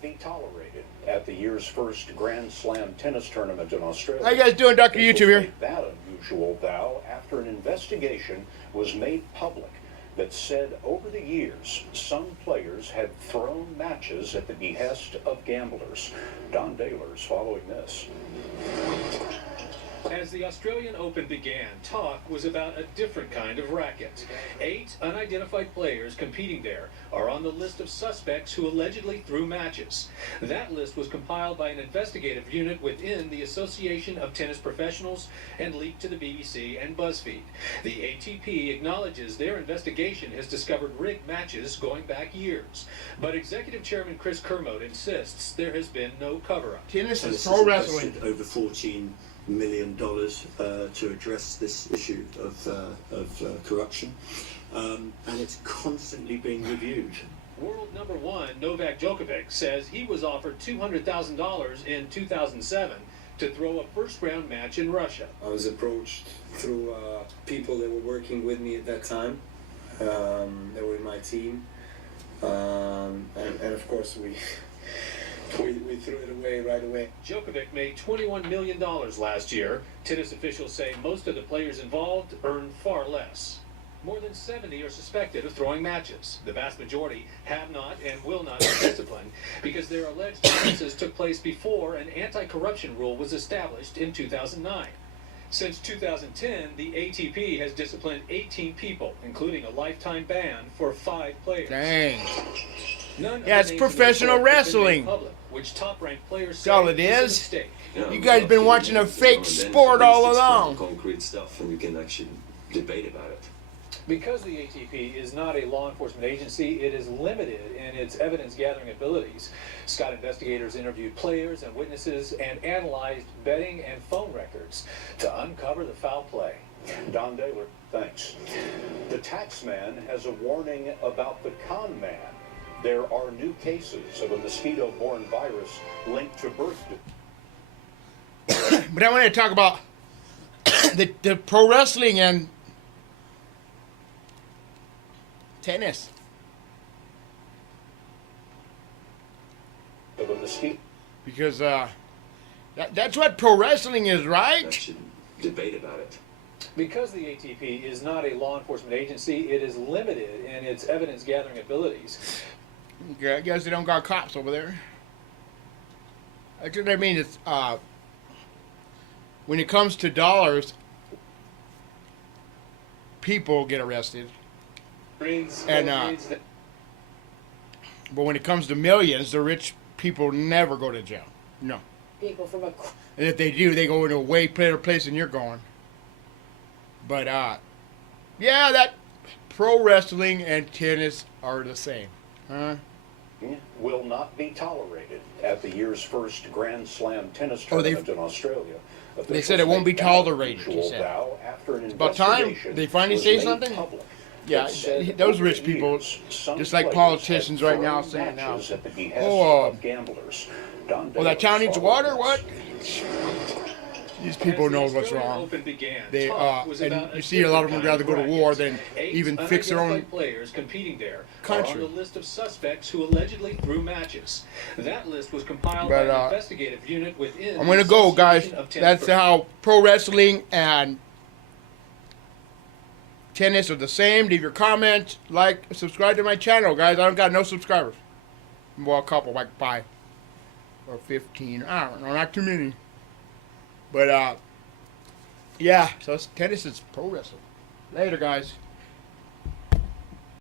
be tolerated at the year's first Grand Slam tennis tournament in Australia. How you guys doing, Dr. YouTube here? Made that unusual vow after an investigation was made public that said over the years some players had thrown matches at the behest of gamblers. Don Daylor's following this. As the Australian Open began, talk was about a different kind of racket. 8 unidentified players competing there are on the list of suspects who allegedly threw matches. That list was compiled by an investigative unit within the Association of Tennis Professionals and leaked to the BBC and BuzzFeed. The ATP acknowledges their investigation has discovered rigged matches going back years. But Executive Chairman Chris Kermode insists there has been no cover-up. Tennis is Tennis pro has wrestling. invested over $14 million to address this issue of corruption, and it's constantly being reviewed. World number one Novak Djokovic says he was offered $200,000 in 2007 to throw a first-round match in Russia. I was approached through people that were working with me at that time, that were in my team, and of course we threw it away right away. Djokovic made $21 million last year. Tennis officials say most of the players involved earn far less. More than 70 are suspected of throwing matches. The vast majority have not and will not be disciplined because their alleged offenses took place before an anti-corruption rule was established in 2009. Since 2010, the ATP has disciplined 18 people, including a lifetime ban for 5 players. Dang. None Yeah, of it's the names professional involved have been made wrestling. public, which top-ranked players That's all say it is a is. mistake. You guys been watching a fake sport all along. Concrete stuff, and we can actually debate about it. Because the ATP is not a law enforcement agency, it is limited in its evidence-gathering abilities. Scott investigators interviewed players and witnesses and analyzed betting and phone records to uncover the foul play. Don Daylor, thanks. The taxman has a warning about the con man. There are new cases of a mosquito-borne virus linked to birth defects. But I want to talk about the pro wrestling and tennis. Of a mosquito. Because that's what pro wrestling is, right? Actually debate about it. Because the ATP is not a law enforcement agency, it is limited in its evidence-gathering abilities. Okay, I guess they don't got cops over there. That's what I mean. It's when it comes to dollars, people get arrested, and but when it comes to millions, the rich people never go to jail. No. People from a And if they do, they go into a way better place than you're going. But yeah, that pro wrestling and tennis are the same, huh? Will not be tolerated at the year's first Grand Slam tennis Oh, tournament in Australia. They said it won't be tolerated, he said. It's about time they finally say something. Yeah, those rich people, just like politicians right now saying now, gamblers. oh, that town needs water? What? These people know what's wrong. They and you see a lot of them would rather go to war than even fix their own players competing there country. are on the list of suspects who allegedly threw matches. That list was compiled But, by an investigative unit within. I'm gonna go, guys. Association of That's Tennis how pro wrestling and tennis are the same. Leave your comment, like, subscribe to my channel, guys. I don't got no subscribers. Well, a couple, like 5 or 15. I don't know, not too many. But yeah, so tennis is pro wrestling. Later, guys.